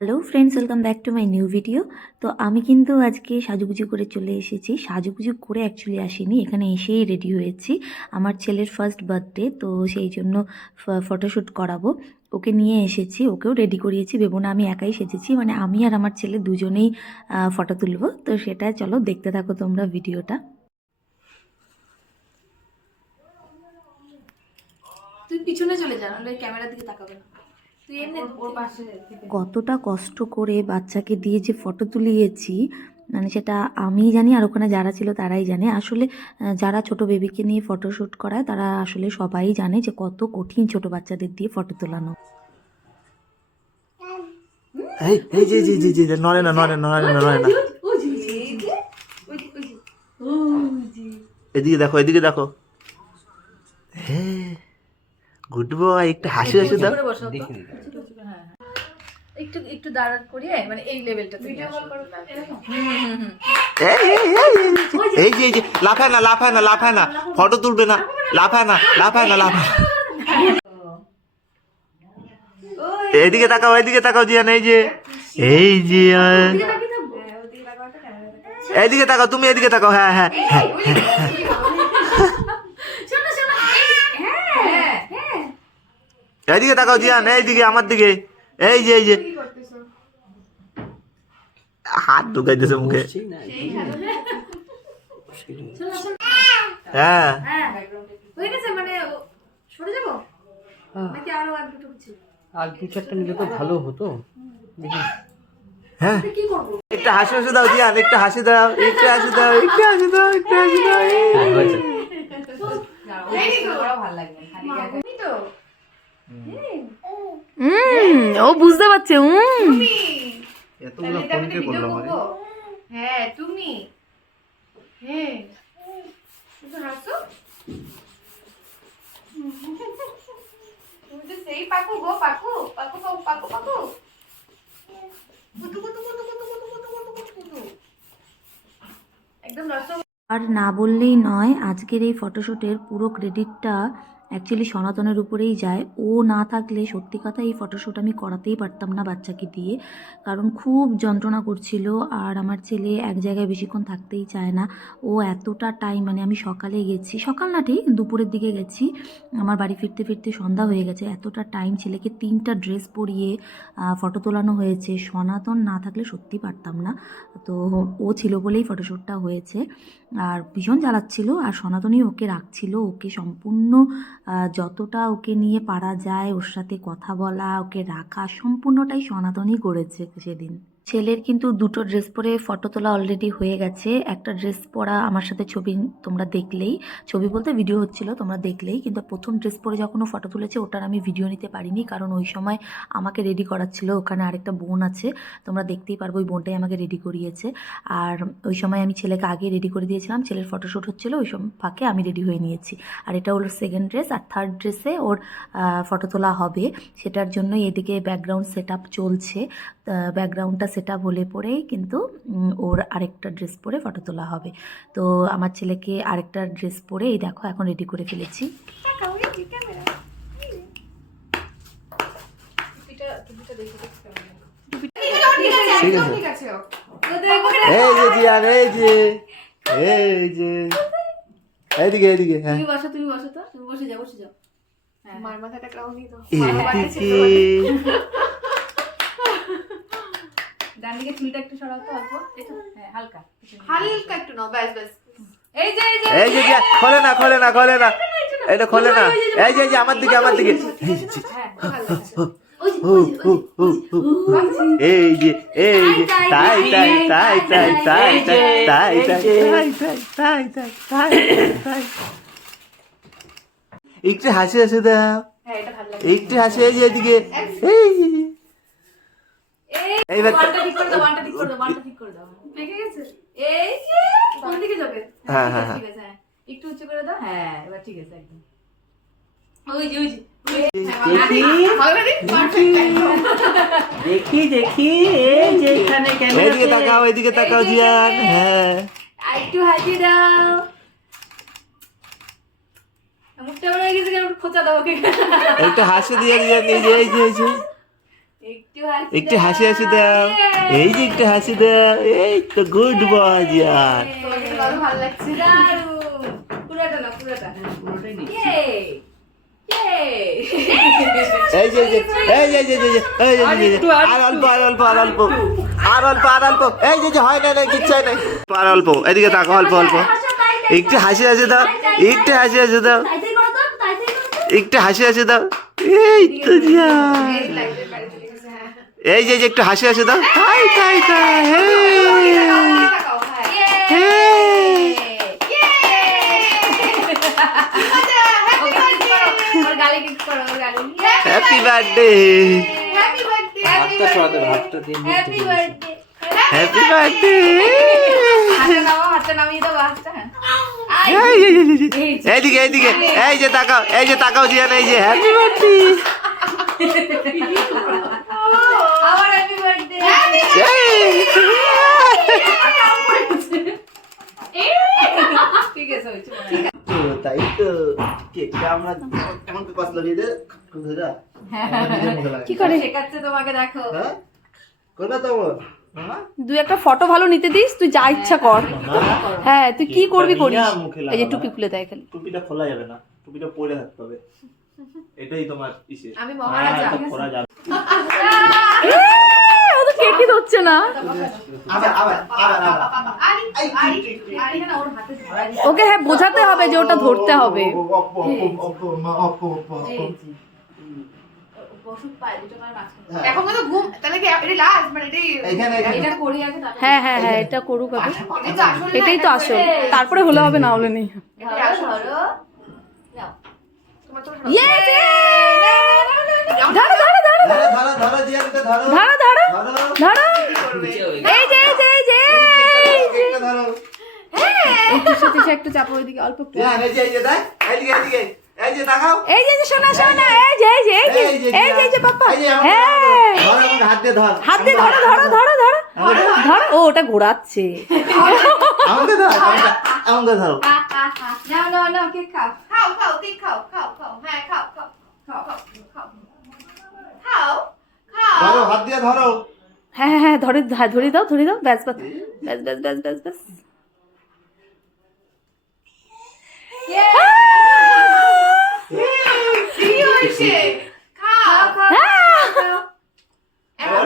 Hello friends, welcome back to my new video. তো আমি কিন্তু আজকে সাজুগুজু করে চলে এসেছি। সাজুগুজু করে অ্যাকচুয়ালি আসিনি, এখানে এসেই রেডি হয়েছি। আমার ছেলের ফার্স্ট বার্থডে, তো সেই জন্য ফটোশ্যুট করাবো। ওকে নিয়ে এসেছি, ওকেও রেডি করিয়েছি। ভেবো না আমি একাই সেজেছি, মানে আমি আর আমার ছেলে দুজনেই ফটো তুলবো। তো সেটা চলো দেখতে থাকো তোমরা ভিডিওটা। তুই পিছনে চলে যা, নাহলে ক্যামেরার দিকে তাকাবে না। তুই এমনি ওর পাশে কতটা কষ্ট করে বাচ্চাকে দিয়ে যে ফটো তুলিয়েছি, মানে সেটা আমিই জানি আর ওখানে যারা ছিল তারাই জানে। আসলে যারা ছোট বেবিকে নিয়ে ফটোশ্যুট করায় তারা আসলে সবাই জানে যে কত কঠিন ছোট বাচ্চাদের দিয়ে ফটো তোলানো। এই এই জি জি জি জি নড়ে না নড়ে না নড়ে না নড়ে না। এদিকে দেখো এদিকে দেখো। হ্যাঁ গুড বয়, একটু হাসি হাসি দাও। একটু একটু দাঁড়ান করিয়ে, মানে এই লেভেলটা ভিডিও কল করো এরকম। এই এই এই যে এই যে লাফায় না লাফায় না লাফায় না, ফটো তুলবে না, লাফায় না লাফায় না লাফায়। এদিকে তাকাও এদিকে তাকাও জিয়ান, এই যে এই যে এইদিকে তাকাও, তুমি এদিকে তাকাও। হ্যাঁ হ্যাঁ হ্যাঁ এইদিকে তাকাও জিয়ান, এইদিকে আমার দিকে। এই যে এই যে হাত ঢুকাইতেছে মুখে। হ্যাঁ হয়ে গেছে, মানে সরে যাবো নাকি আরো আর দুটো কিছু? আর দু চারটা নিলে তো ভালো হতো। দেখি হ্যাঁ কি করবো? একটা হাসি হাসি দাও জিয়ান, একটা হাসি দাও, একটা হাসি দাও, একটা হাসি দাও, একটা হাসি দাও। ও বুঝতে পারছে। এতগুলো ফোন কে করলাম আরে। হ্যাঁ তুমি, হ্যাঁ শুধু হাসো। তুমি তো সেই পাকু গো, পাকু পাকু পাকু পাকু পাকু কুতু কুতু কুতু কুতু কুতু কুতু কুতু কুতু কুতু একদম রস। আর না বললেই নয়, আজকের এই ফটোশ্যুটের পুরো ক্রেডিটটা অ্যাকচুয়ালি সনাতনের উপরেই যায়। ও না থাকলে সত্যি কথা এই ফটোশ্যুট আমি করাতেই পারতাম না বাচ্চাকে দিয়ে, কারণ খুব যন্ত্রণা করছিল। আর আমার ছেলে এক জায়গায় বেশিক্ষণ থাকতেই চায় না। ও এতটা টাইম, মানে আমি সকালে গেছি, সকাল না ঠিক দুপুরের দিকে গেছি, আমার বাড়ি ফিরতে ফিরতে সন্ধ্যা হয়ে গেছে। এতটা টাইম ছেলেকে 3টা ড্রেস পরিয়ে ফটো তোলানো হয়েছে। সনাতন না থাকলে সত্যি পারতাম না। তো ও ছিল বলেই ফটোশ্যুটটা হয়েছে। আর ভীষণ জ্বালাচ্ছিল, আর সনাতনী ওকে রাখছিল, ওকে সম্পূর্ণ যতটা ওকে নিয়ে পারা যায়, ওর সাথে কথা বলা, ওকে রাখা সম্পূর্ণটাই সনাতনই করেছে সেদিন। ছেলের কিন্তু 2টো ড্রেস পরে ফটো তোলা অলরেডি হয়ে গেছে। একটা ড্রেস পরা আমার সাথে ছবি তোমরা দেখলেই, ছবি বলতে ভিডিও হচ্ছিল তোমরা দেখলেই, কিন্তু প্রথম ড্রেস পরে যখন ও ফটো তুলেছে ওটার আমি ভিডিও নিতে পারিনি, কারণ ওই সময় আমাকে রেডি করাচ্ছিল। ওখানে আরেকটা বোন আছে, তোমরা দেখতেই পারবো, ওই বোনটাই আমাকে রেডি করিয়েছে। আর ওই সময় আমি ছেলেকে আগে রেডি করে দিয়েছিলাম, ছেলের ফটোশ্যুট হচ্ছিলো, ওই সময় ফাঁকে আমি রেডি হয়ে নিয়েছি। আর এটা হলো সেকেন্ড ড্রেস, আর থার্ড ড্রেসে ওর ফটো তোলা হবে। সেটার জন্যই এদিকে ব্যাকগ্রাউন্ড সেট আপ চলছে। ব্যাকগ্রাউন্ডটা সেট আপ হলে পরেই কিন্তু ওর আরেকটা ড্রেস পরে ফটো তোলা হবে। তো আমার ছেলেকে আরেকটা ড্রেস পরে এই দেখো এখন রেডি করে ফেলেছি। ঠিক আছে এই যে জিয়ান, এই যে এই যে এইদিকে এইদিকে। হ্যাঁ তুমি বসো, তুমি বসো, তো তুমি বসে যাও, বসে যাও। মার মাথাটা ক্রাউন দিয়ে দাও। এদিকে ডান দিকে চুলটা একটু সরাও তো অল্প, একটু, হ্যাঁ হালকা হালকা একটু নাও, ব্যাস ব্যাস। এই যে এই যে এই যে জিয়ান, খোলে না খোলে না খোলে না, এটা খোলে না। এই যে এই যে আমার দিকে আমার দিকে। হ্যাঁ ভালো। এই যে এই যে তাই তাই তাই তাই তাই তাই তাই তাই তাই তাই তাই তাই। একটু হাসি হাসি দাও, হ্যাঁ এটা ভালো লাগে। একটু হাসি। এই যে এদিকে এই যে এইবার ওয়ানটা ঠিক করে দাও, ওয়ানটা ঠিক করে দাও, ওয়ানটা ঠিক করে দাও। পেকে গেছে। এই যে কোন দিকে যাবে? হ্যাঁ, হ্যাঁ, ঠিক আছে, হ্যাঁ একটু উঁচু করে দাও। হ্যাঁ এবার ঠিক আছে একদম। ওই যে দেখি দেখি দেখি, এই যে এখানে এইদিকে তাকাও এইদিকে তাকাও জিয়ান। হ্যাঁ একটু হাসি দাও। মুখটা বড় হয়ে গেছে, কেন খোঁচা দাও ওকে। একটু হাসি দিয়ে জিয়ান। এই যে এই যে এই যে একটু হাসি হাসি দাও, এই যে একটু হাসি দাও, এই তো গুড বয় জিয়ান। তোমাকে তো দারুণ ভালো লাগছে। দারুণ পুরোটা না পুরোটা পুরোটাই নিচ্ছি। ইয়ে ইয়ে এই যে এই যে এই যে এই যে এই যে এই যে এই যে আর অল্প আর অল্প আর অল্প আর অল্প আর অল্প, এই যে হয় না কিচ্ছু হয় না, আর অল্প এদিকে তাকো, অল্প অল্প একটু হাসি হাসি দাও, একটু হাসি হাসি দাও, তাইতেই করো তো, তাইতেই করো তো। একটু হাসি হাসি দাও, এই তো জিয়ান। এই লাইটের বাইরে চলে গেছে, হ্যাঁ। এই যে একটু হাসি হাসি দাও, তাই তাই তাই, তাকাও, হ্যাঁ। ওর গালে কিক করো ওর গালে হ্যাপি বার্থডে, হ্যাপি বার্থডে। হাতটা সরাতে হবে, হাতটা দিয়ে মুখ হ্যাপি থেকে বার্থডে হ্যাপি বার্থডে। হাতটা নামিয়ে দাও হাতটা এইদিকে এইদিকে, এই যে তাকাও, এই যে তাকাও জিয়ান, এই যে হ্যাপি বার্থডে। আবার হ্যাপি বার্থডে ঠিক আছে হয়েছে তাই তো কেকটা আমরা কেমন করে কষ্ট লাগিয়ে দে ধরা কি করে শেখাচ্ছে তোমাকে দেখো হ্যাঁ করবে তো মামা দুই একটা ফটো ভালো নিতে দিস, তুই যা ইচ্ছা কর। হ্যাঁ, তুই কি করবি করিস। মুখে এই যে টুপি খুলে দেয় খালি। টুপিটা খোলা যাবে না, টুপিটা পরে থাকতে হবে, এটাই তোমার ইসে। আমি মহারাজা। তো খোলা যাবে। ও তো কেকই ধরছে না। আবার আবার আবার আবার ওকে হ্যাঁ বোঝাতে হবে যে ওটা ধরতে হবে। ওষুধ পায় দুটো করে মাঝখানে এখন তো ঘুম, তাহলে কি এটা লাস্ট, মানে এটাই এখানে এটা করি আগে তারপর হ্যাঁ হ্যাঁ হ্যাঁ এটা করুক আগে। এটাই তো আসল না, এটাই তো আসল, তারপরে হলে হবে, না হলে নেই। ধরো ধরো নাও তোমার তো ইয়েস ধরো ধরো ধরো ধরো ধরো ধরো জিয়া এটা ধরো ধরো ধরো ধরো ধরো করবে। এই যে এই যে এই যে কেকটা ধরো তিসা একটু চাপো ওইদিকে অল্প একটু। জিয়া এই যে দেখ এইদিকে এইদিকে এই যে তাকাও এই যে শোনা শোনা এই যে এই যে এই যে এই যে পাপা এই যে আমার হ্যাঁ ধরো আমাকে হাত দিয়ে ধর হাত দিয়ে ধরো ধরো ধরো ধরো ধরো ও ওটা ঘোরাচ্ছে। আমাকে ধর আমাকে ধরো নাও নাও নাও কেক খাও খাও খাও কেক খাও খাও খাও হ্যাঁ খাও খাও খাও খাও খাও খাও খাও ধরো হাত দিয়ে ধরো হ্যাঁ হ্যাঁ হ্যাঁ ধরে দাও ব্যাস ব্যাস ব্যাস ব্যাস ব্যাস ব্যাস ব্যাস কি হইছে খাও খাও এখন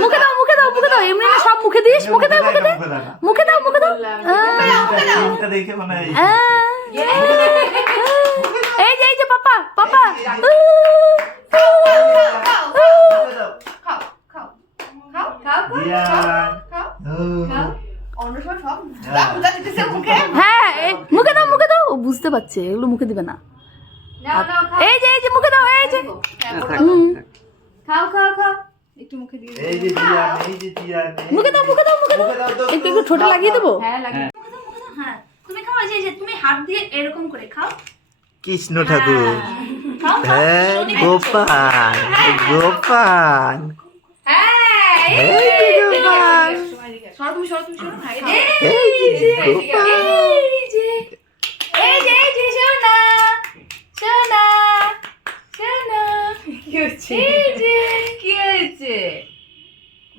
মুখে দাও মুখে দাও এমনি না সব মুখে দিস, মুখে দাও মুখে দাও মুখে দাও মুখে দাও মুখে দেখে মনে হয় এই যে পাপা পাপা হ্যাঁ মুখে দাও ও বুঝতে পারছে এগুলো মুখে দিবে না। নাও নাও খাও এই যে মুখে দাও এই যে খাও খাও খাও একটু মুখে দিয়ে এই যে জিয়ান এই যে জিয়ান মুখে দাও একটু একটু ঠোঁটে লাগিয়ে দেবো। হ্যাঁ লাগে হ্যাঁ তুমি খাও, এই যে তুমি হাত দিয়ে এরকম করে খাও। কৃষ্ণ ঠাকুর খাও হ্যাঁ গোপাল গোপাল হ্যাঁ এই যে গোপাল সরো তুমি সরো হ্যাঁ এই যে গোপাল এই যে সোনা সোনা সোনা কি হচ্ছে কি হয়েছে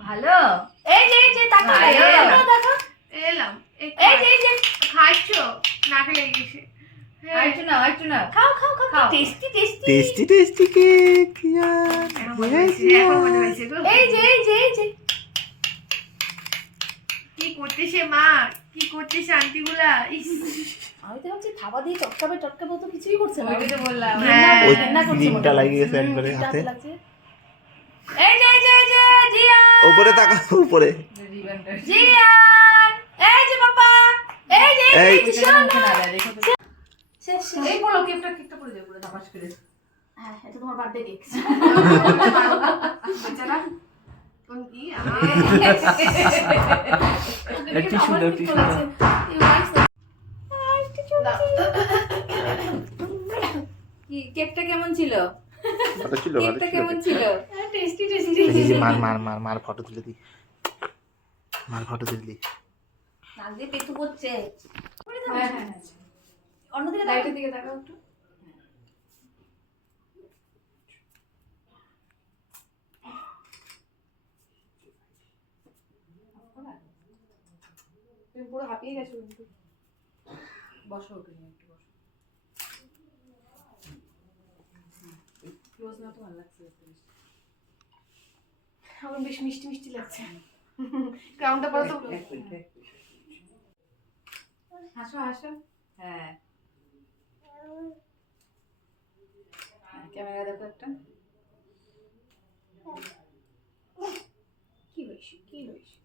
ভালো এই যে তাকাও ভালো। দেখো এলাম এই যে খাচ্ছো নাকে লেগে গেছে। আরেকটু নাও খাও খাও খাও খাও। Tasty tasty tasty tasty cake জিয়ান এখন মজা হয়েছে গো। এই যে কি করতেছে মা, কি করতেছে আন্টিগুলা, ইস আমি তো ভাবছি থাবা দিয়ে চটকাবে তো কিছুই করছে না। ওইটা তো বললাম হ্যাঁ। ওই রান্না করছে মনে ক্রিমটা হয়। লাগিয়ে গেছে একবারে হাতে লাগছে। এই যে জিয়ান উপরে তাকাও উপরে জীবনটা জিয়ান এই যে পাপা এই যে এই শেষ শেষ। এই বলো কেকটা পড়ে যাবে পুরো ধাপাস করে হ্যাঁ এটা তোমার বার্থডে কেক। বেচারা কোন কি টিস্যু দাও টিস্যু দাও কি কেকটা কেমন ছিল ভালো ছিল কেকটা কেমন ছিল টেস্টি টেস্টি। এই যে মার ফটো তুলে দি মার ফটো তুলে দি নাক দিয়ে পেটু করছে। হ্যাঁ অন্যদিকে লাইটের দিকে তাকাও একটু হাঁপিয়ে গেছো কিন্তু। বসো ওকে নিয়ে একটু বসো। ক্লোজ না তো ভালো লাগছে দেখতে বেশি। আমার বেশ মিষ্টি মিষ্টি লাগছে। ক্রাউনটা পরে তো এক মিনিট, এক মিনিট। হাসো হাসো। হ্যাঁ ক্যামেরা দেখো একটা। কি হয়েছে কি হয়েছে?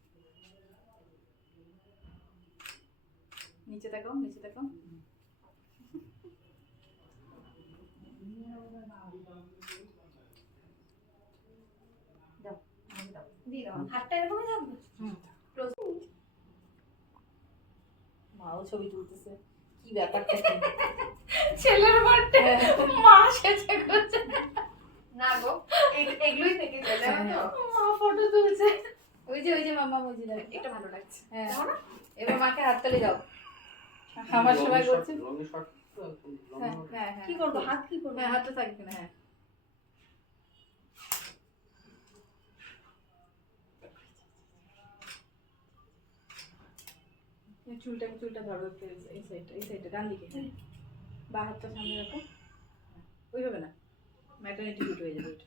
নিচে দেখো নিচে দেখো। দাও আমাকে দাও। দিয়ে দাও, হাতটা এরকমই থাকবে। মাও ছবি তুলতেছে, কি ব্যাপারটা কি? ছেলের বার্থডে মা সেজে করছে। না গো, এগুলোই থেকে যায় জানো তো। মা ফটো তুলছে। ওই যে মামা ওই যে দেখো। এটা ভালো লাগছে। হ্যাঁ দেখো না? এবার মাকে হাততালি দাও। আমার সবাই করছে। লং শট তো লং হ্যাঁ হ্যাঁ হ্যাঁ কি করবো, হাত কি করবো? হ্যাঁ হাতটা থাকবে না। হ্যাঁ চুলটা ধরো একটু এই সাইডটা ডান দিকে। বা হাতটা সামনে রাখো। ওইভাবে না, ম্যাটারনিটি শুট হয়ে যাবে ওইটা।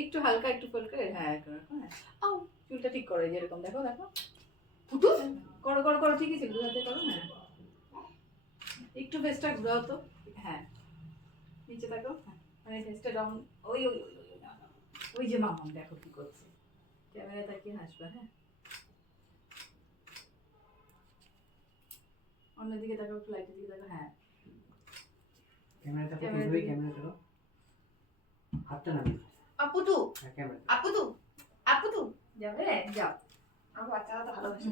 একটু হালকা একটু ফোল্ড করে, হ্যাঁ একটু রাখো। হ্যাঁ আউ, চুলটা ঠিক করো, এই যেরকম দেখো দেখো। ফুটু। করো ঠিকই ছিল, দু হাতে করো। হ্যাঁ একটু ফেসটা ঘুরাও তো। হ্যাঁ নিচে দেখো। হ্যাঁ মানে ফেসটা ডাউন। ওই ওই ওই ওই না, না। ওই যে মামা দেখো কি করছে। ক্যামেরা তাকিয়ে হাসবা। হ্যাঁ অন্যদিকে দেখো, একটু লাইটের দিকে দেখো। হ্যাঁ ক্যামেরা দেখো, ক্যামেরা এইভাবে দিকে। ক্যামেরা দেখো। হাতটা নামিয়ে দাও। আপুটু হ্যাঁ, ক্যামেরা। আপুটু যাবে যাও। আমার বাচ্চারা তো ভালোবাসে।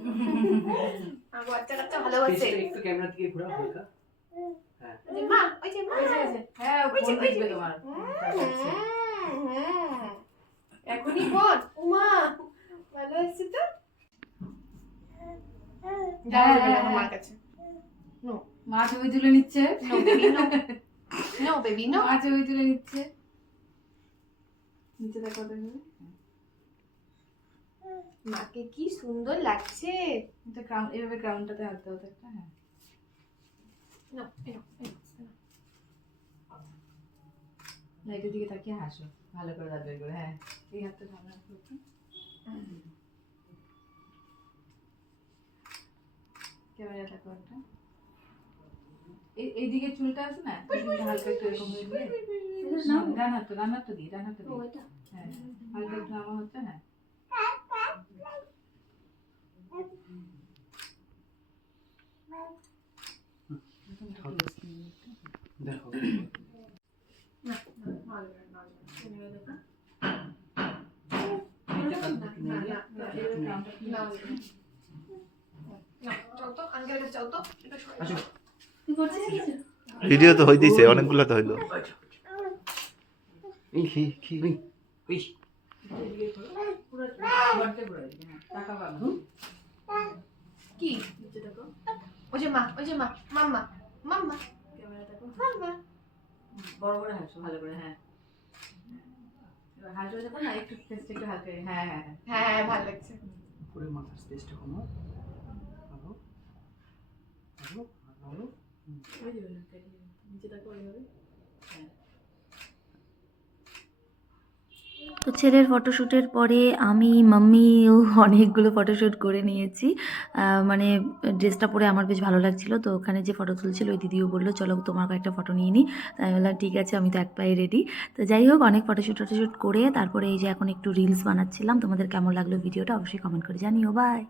আমার বাচ্চাটা ভালোবাসে। ফেসটা একটু ক্যামেরা দিকে ঘোরাও হালকা। হ্যাঁ। ওই যে মা, ওই যে মা। ওই যে, হ্যাঁ ওই যে, ফোন ওই যে। দিবে তোমার। এখনই ফোন। উমা ভালো আছে তো? যাওয়া যাবে না আমার মার কাছে। মা ছবি তুলে নিচ্ছে। No baby no. No baby no. মা ছবি তুলে নিচ্ছে। নিচে দেখো দেখো। মাকে কি সুন্দর লাগছে। এটা ক্রাউন, এভাবে ক্রাউনটাতে হালকা হতে একটা। হ্যাঁ নো নো লাইটের দিকে তাকিয়ে হাসো, ভালো করে দাঁত বের করে। হ্যাঁ এই হাতটা সামনে রাখো একটু। ক্যামেরা থাকো একটা। এইদিকে চুলটা আছে না, চুলটা হালকা একটু এরকম হয়ে দিলে। ডান হাতটা দিয়ে। হ্যাঁ হালকা একটু নামা হচ্ছে। হ্যাঁ দেখো। এটা কাজ একটু নিয়ে নিয়ে, একটু নিয়ে। চাও তো আঙ্কেল কাছে চাও তো এটা সরাই আসো। ভিডিও তো হইতেছে, অনেকগুলো তো হইলো। এই কি ওই এদিকে করো, পুরো ঘরতে ঘুরে দিবে। হ্যাঁ টাকা পাবো। কি নিচে দেখো, ওই যে মা মাম্মা মাম্মা ক্যামেরা দেখো। মাম্মা বড় করে হাসো ভালো করে। হ্যাঁ এবার হাসো যখন না, একটু ফেসটা একটু হালকা। হ্যাঁ হ্যাঁ হ্যাঁ হ্যাঁ হ্যাঁ ভালো লাগছে। পুরো মাথার স্পেসটা কমাও। আরো আরো আরো। ওই যে নিচে দেখো ওইভাবে। হ্যাঁ তো ছেলের ফটোশ্যুটের পরে আমি মাম্মিও অনেকগুলো ফটোশ্যুট করে নিয়েছি। মানে ড্রেসটা পরে আমার বেশ ভালো লাগছিলো, তো ওখানে যে ফটো তুলছিল ওই দিদিও বললো চলো তোমার কয়েকটা ফটো নিয়ে নিই। তাই আমি বললাম ঠিক আছে, আমি তো এক পায়ে রেডি। তো যাই হোক, অনেক ফটোশ্যুট করে তারপরে এই যে এখন একটু রিলস বানাচ্ছিলাম। তোমাদের কেমন লাগলো ভিডিওটা অবশ্যই কমেন্ট করে জানিও। বাই।